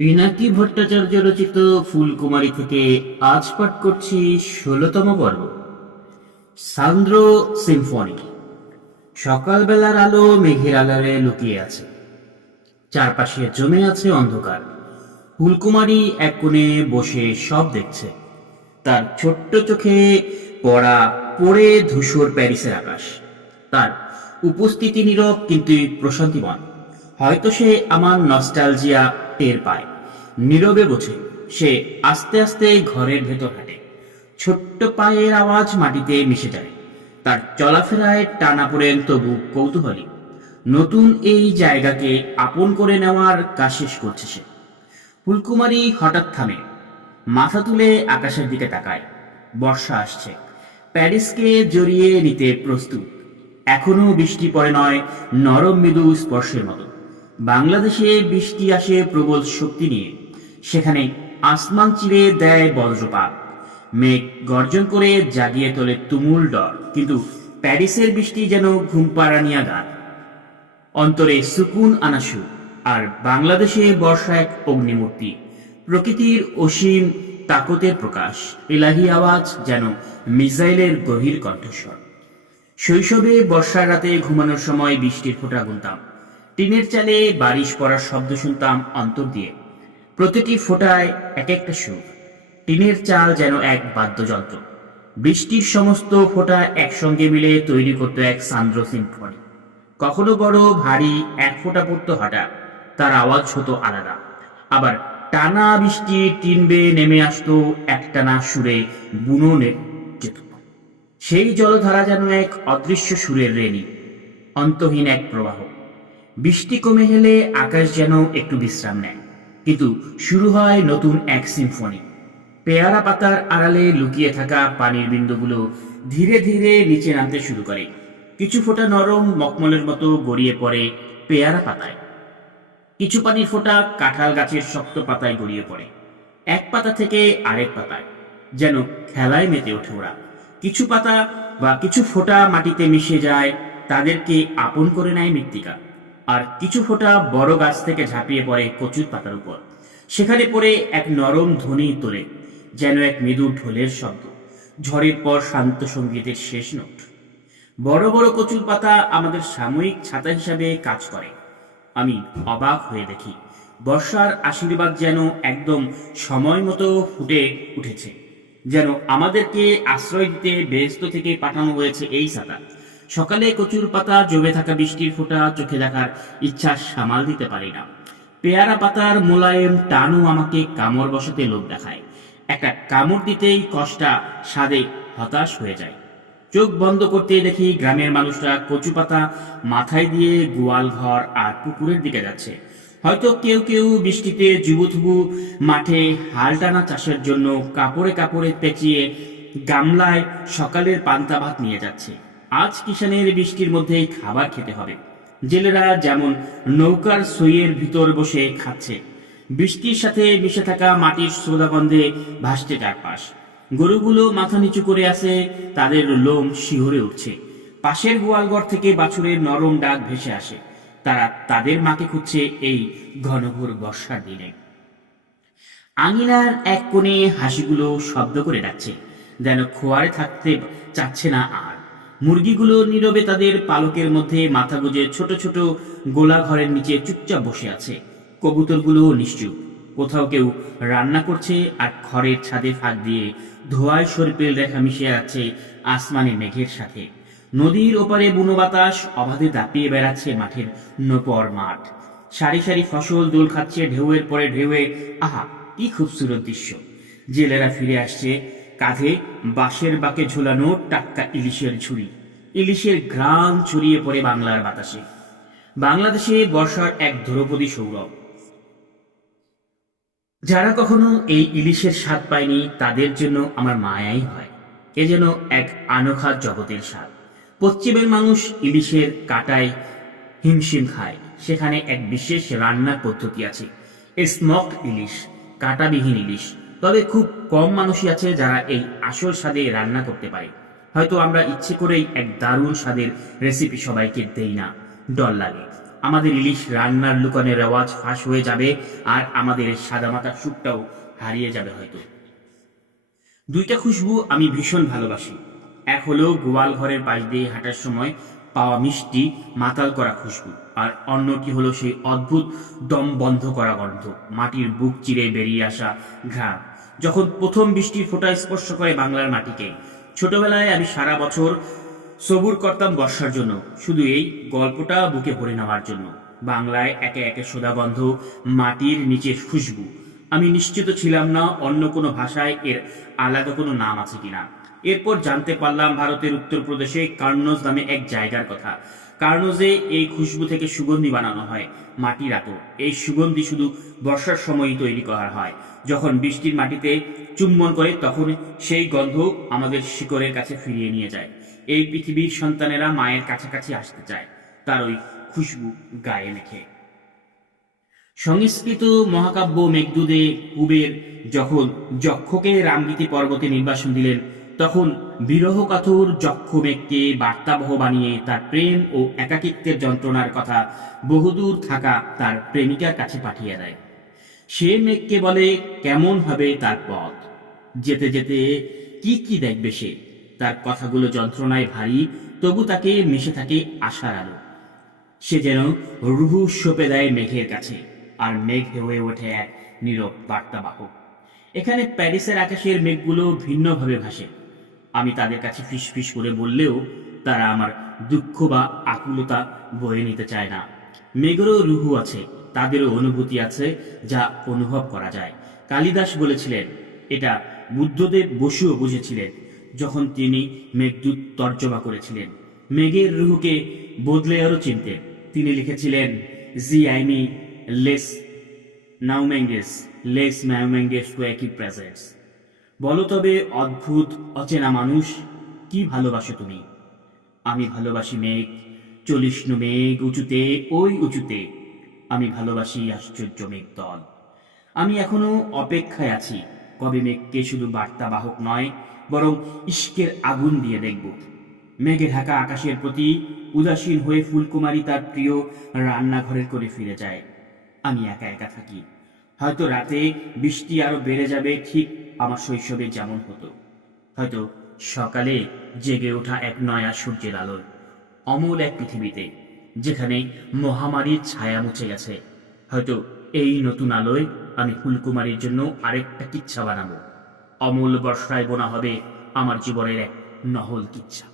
পিনাকি ভট্টাচার্য রচিত ফুলকুমারী থেকে আজ পাঠ করছি ষোলতম পর্ব। সান্দ্র সিম্ফনি। সকালবেলার আলো মেঘের আলারে লুকিয়ে আছে। চারপাশে জমে আছে অন্ধকার। ফুলকুমারী এক কোণে বসে সব দেখছে। তার ছোট্ট চোখে পড়া পড়ে ধূসর প্যারিসের আকাশ। তার উপস্থিতি নীরব কিন্তু প্রশান্তিমন হয়তো সে আমার নস্টালজিয়া টের পায়। নীরবে বোঝে, সে আস্তে আস্তে ঘরের ভেতর হাঁটে। ছোট্ট পায়ের আওয়াজ মাটিতে মিশে যায়। তার চলাফেরায় টানা পড়েন তবু কৌতূহলী। নতুন এই জায়গাকে আপন করে নেওয়ার কাজ শেষ করছে সে। ফুলকুমারী হঠাৎ থামে। মাথা তুলে আকাশের দিকে তাকায়। বর্ষা আসছে। প্যারিসকে জড়িয়ে নিতে প্রস্তুত। এখনও বৃষ্টি পড়ে নয়, নরম মৃদু স্পর্শের মতো। বাংলাদেশে বৃষ্টি আসে প্রবল শক্তি নিয়ে। সেখানে আসমান চিরে দেয় বজ্রপাত। মেঘ গর্জন করে জাগিয়ে তোলে তুমুল ডর। কিন্তু প্যারিসের বৃষ্টি যেন ঘুম পাড়ানিয়া গান অন্তরে সুকুন আনাসু আর বাংলাদেশে বর্ষা এক অগ্নিমূর্তি। প্রকৃতির অসীম তাকতের প্রকাশ। এলাহি আওয়াজ যেন মিসাইলের গভীর কণ্ঠস্বর। শৈশবে বর্ষার রাতে ঘুমানোর সময় বৃষ্টির ফোঁটা গুনতাম। টিনের চালে বারিশ পড়ার শব্দ শুনতাম অন্তর দিয়ে। প্রতিটি ফোঁটায় এক একটা সুর। টিনের চাল যেন এক বাদ্যযন্ত্র। বৃষ্টির সমস্ত ফোঁটা একসঙ্গে মিলে তৈরি করত এক সান্দ্র সিম্ফনি। কখনো বড়, ভারী, এক ফোঁটা পড়তো হঠাৎ তার আওয়াজ হতো আলাদা। আবার টানা বৃষ্টি টিন বেয়ে নেমে আসতো একটানা সুরে বুননে যেত। সেই জলধারা যেন এক অদৃশ্য সুরের রেলি অন্তহীন এক প্রবাহ। বৃষ্টি কমে গেলে আকাশ যেন একটু বিশ্রাম নেয়। কিন্তু শুরু হয় নতুন এক সিম্ফনি। পেয়ারা পাতার আড়ালে লুকিয়ে থাকা পানির বিন্দুগুলো ধীরে ধীরে নিচে নামতে শুরু করে। কিছু ফোঁটা নরম মকমলের মতো গড়িয়ে পড়ে পেয়ারা পাতায়। কিছু পানির ফোঁটা কাঁঠাল গাছের শক্ত পাতায় গড়িয়ে পড়ে। এক পাতা থেকে আরেক পাতায়, যেন খেলায় মেতে ওঠে ওরা। কিছু পাতা বা কিছু ফোঁটা মাটিতে মিশে যায়, তাদেরকে আপন করে নেয় মৃত্তিকা। আর কিছু ফোঁটা বড় গাছ থেকে ঝাঁপিয়ে পড়ে কচুর পাতার উপর। সেখানে পড়ে এক নরম ধ্বনি তোলে, যেন এক মৃদু ঢোলের শব্দ, ঝড়ের পর শান্ত সঙ্গীতের শেষ নোট। বড় বড় কচুর পাতা আমাদের সাময়িক ছাতা হিসাবে কাজ করে। আমি অবাক হয়ে দেখি, বর্ষার আশীর্বাদ যেন একদম সময় মতো ফুটে উঠেছে, যেন আমাদেরকে আশ্রয় দিতে ব্যস্ত থেকে পাঠানো হয়েছে এই ছাতা। সকালে কচুর পাতা, জমে থাকা বৃষ্টির ফোঁটা, চোখে দেখার ইচ্ছা সামাল দিতে পারি না। পেয়ারা পাতার মোলায়েম টানও আমাকে কামড় বসাতে লোক দেখায়। একটা কামড় দিতেই কষ্টা স্বাদে হতাশ হয়ে যায়। চোখ বন্ধ করতে দেখি গ্রামের মানুষরা কচু পাতা মাথায় দিয়ে গোয়াল ঘর আর পুকুরের দিকে যাচ্ছে। হয়তো কেউ কেউ বৃষ্টিতে যুবথুবু মাঠে হাল টানা চাষের জন্য কাপড়ে কাপড়ে পেঁচিয়ে গামলায় সকালের পান্তা ভাত নিয়ে যাচ্ছে। আজ কিষানের বৃষ্টির মধ্যেই খাবার খেতে হবে। জেলেরা যেমন নৌকার সইয়ের ভিতর বসে খাচ্ছে, বৃষ্টির সাথে মিশে থাকা মাটির সোদাগন্ধে ভাসছে চারপাশ। গরুগুলো মাথা নিচু করে আছে, তাদের লোম শিহরে উঠছে। পাশের গোয়ালঘর থেকে বাছুরের নরম ডাক ভেসে আসে। তারা তাদের মাকে খুঁজছে এই ঘনঘোর বর্ষার দিনে। আঙিনার এক কোণে হাসিগুলো শব্দ করে ডাকছে, যেন খোয়ারে থাকতে চাচ্ছে না আর। মুরগিগুলো নীরবে তাদের পালকের মধ্যে মাথা গুজে ছোট ছোট গোলা ঘরের নিচে চুপচাপ বসে আছে। কবুতরগুলো নিশ্চুপ। কোথাও কেউ রান্না করছে আর ঘরের ছাদে ফাঁক দিয়ে ধোয়ায় সরিপেল রেখা মিশে আছে আসমানে মেঘের সাথে। নদীর ওপারে বুনো বাতাস অবাধে দাপিয়ে বেড়াচ্ছে মাঠের নপর মাঠ। সারি সারি ফসল দোল খাচ্ছে ঢেউয়ের পরে ঢেউয়ে, আহা, কি খুবসুরত দৃশ্য। জেলেরা ফিরে আসছে কাঁধে বাঁশের বাঁকে ঝোলানো টাক্কা ইলিশের ঝুড়ি। ইলিশের ঘ্রাণ ছড়িয়ে পড়ে বাংলার বাতাসে। বাংলাদেশে বর্ষার এক ধ্রুপদী সৌরভ। যারা কখনো এই ইলিশের স্বাদ পায়নি, তাদের জন্য আমার মায়াই হয়। এ যেন এক আনোখা জগতের স্বাদ। পশ্চিমের মানুষ ইলিশের কাটায় হিমশিম খায়। সেখানে এক বিশেষ রান্নার পদ্ধতি আছে। স্মক ইলিশ, কাটাবিহীন ইলিশ তবে খুব কম মানুষই আছে যারা এই আসল স্বাদে রান্না করতে পারে। হয়তো আমরা ইচ্ছে করেই এক দারুণ স্বাদের রেসিপি সবাইকে দেই না। ডর লাগে। আমাদের ইলিশ রান্নার লুকানের রেওয়াজ ফাঁস হয়ে যাবে আর আমাদের এই সাদামাটা সুখটাও হারিয়ে যাবে হয়তো। দুইটা খুশবু আমি ভীষণ ভালোবাসি। এক হলো গোয়াল ঘরের পাশ দিয়ে হাঁটার সময় পাওয়া মিষ্টি, মাতাল করা খুশবু। আর অন্যটি হলো সেই অদ্ভুত দম বন্ধ করা গন্ধ, মাটির বুক চিরে বেরিয়ে আসা ঘ্রাণ। যখন প্রথম বৃষ্টির ফোঁটা স্পর্শ করে বাংলার মাটিকে। ছোটবেলায় আমি সারা বছর সবুর করতাম বর্ষার জন্য, শুধু এই গল্পটা বুকে ভরে নেওয়ার জন্য। বাংলায় একে একে সোদা গন্ধ, মাটির নিচে খুশবু। আমি নিশ্চিত ছিলাম না অন্য কোনো ভাষায় এর আলাদা কোনো নাম আছে কিনা। এরপর জানতে পারলাম ভারতের উত্তরপ্রদেশে কার্নোজ নামে এক জায়গার কথা। কার্নোজে এই খুশবু থেকে সুগন্ধি বানানো হয় মাটির আতো এই সুগন্ধি শুধু বর্ষার সময়ই তৈরি করা হয়। যখন বৃষ্টির মাটিতে চুম্বন করে, তখন সেই গন্ধ আমাদের শিকড়ের কাছে ফিরিয়ে নিয়ে যায়। এই পৃথিবীর সন্তানেরা মায়ের কাছাকাছি আসতে চায়, তার ওই খুশবু গায়ে মেখে। সংস্কৃত মহাকাব্য মেঘদুদে কুবের যখন যক্ষকে রামগীতি পর্বতে নির্বাসন দিলেন তখন বিরহ কাতুর যক্ষ মেঘকে বার্তাবহ বানিয়ে তার প্রেম ও একাকিত্বের যন্ত্রণার কথা বহুদূর থাকা তার প্রেমিকার কাছে পাঠিয়ে দেয়। সে মেঘকে বলে, কেমন হবে তার পথ? যেতে যেতে কি কি দেখবে সে? তার কথাগুলো যন্ত্রণায় ভারী, তবু তাকে মিশে থাকে আশার আলো। সে যেন রুহু সঁপে দেয় মেঘের কাছে, আর মেঘ হয়ে ওঠে এক নীরব বার্তাবাহক। এখানে প্যারিসের আকাশের মেঘগুলো ভিন্নভাবে ভাসে। আমি তাদের কাছে ফিসফিস করে বললেও তারা আমার দুঃখ বা আকুলতা বয়ে নিতে চায় না। মেঘেরও রুহু আছে, তাদেরও অনুভূতি আছে যা অনুভব করা যায়। কালিদাস বলেছিলেন, এটা বুদ্ধদেব বসুও বুঝেছিলেন, যখন তিনি মেঘদূত তর্জমা করেছিলেন। মেঘের রুহুকে বদলে আরও চিনতেন। তিনি লিখেছিলেন, জি আই আইমি লেস নাউমেঙ্গেস লেস ম্যাউমেঙ্গেস ওয়াকি প্রেজেন্টস। বলো তবে, অদ্ভুত, অচেনা মানুষ, কি ভালোবাসো তুমি? আমি ভালোবাসি মেঘ চলিষ্ণু মেঘ উঁচুতে, ওই উঁচুতে। আমি ভালোবাসি আশ্চর্য মেঘ দল। আমি এখনও অপেক্ষায় আছি, কবে মেঘকে শুধু বার্তাবাহক নয়, বরং ইস্কের আগুন দিয়ে দেখব। মেঘে ঢাকা আকাশের প্রতি উদাসীন হয়ে ফুলকুমারী তার প্রিয় রান্নাঘরের করে ফিরে যায়। আমি একা একা থাকি। হয়তো রাতে বৃষ্টি আরও বেড়ে যাবে, ঠিক আমার শৈশবে যেমন হতো। হয়তো সকালে জেগে ওঠা এক নয়া সূর্যের আলোয়, অমূল এক পৃথিবীতে, যেখানে মহামারীর ছায়া মুছে গেছে। হয়তো এই নতুন আলোয় আমি ফুলকুমারীর জন্য আরেকটা কিচ্ছা বানাবো। অমূল বর্ষায় বোনা হবে আমার জীবনের এক নহল কিচ্ছা।